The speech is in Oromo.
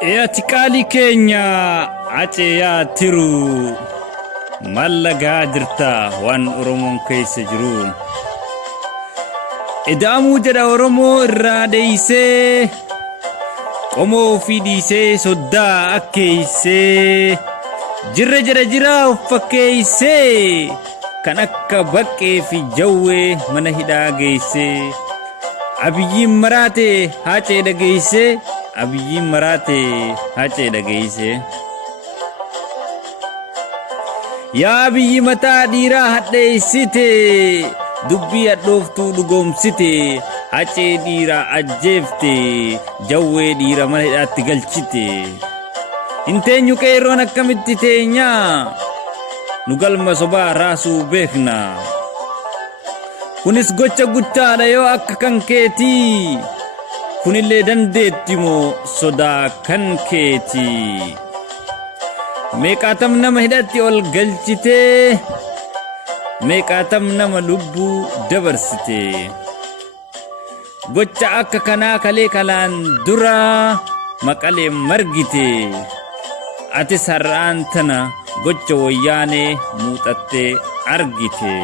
Ati qalii kenyaa hacee tiru mallagaa jirta waan oromoon keessa jiru. Ida'amuu jedha oromoo irraa deeysee qomoo ofii dhiisee soddaa akkeeysee jirra jedha jiraa of fakkeeysee kan akka baqqee fi jawwee mana hidhaa geeysee abiyyiin maraate hacee dhageeysee abiyyiin maraate hacee dhageeysee yaa abiyyi mataa dhiiraa hadheeysite dubbii hadhooftuu dhugoomsite hacee dhiiraa ajjeefte jawwee dhiira mana hidhaatti galchite inteenyu qeerroon akkamitti teenyaa nu galma sobaa raasuu beekna kunis gocha guttaadha yoo akka kan keetii kunillee dandeetti moo sodaa kan keetii meeqaatam nama hidhatti ol galchite meeqaatam nama lubbuu dabarsite gocha akka kanaa kalee kalaan dura maqalee margite atis har'aan tana gocha wayyaanee muuxattee argite.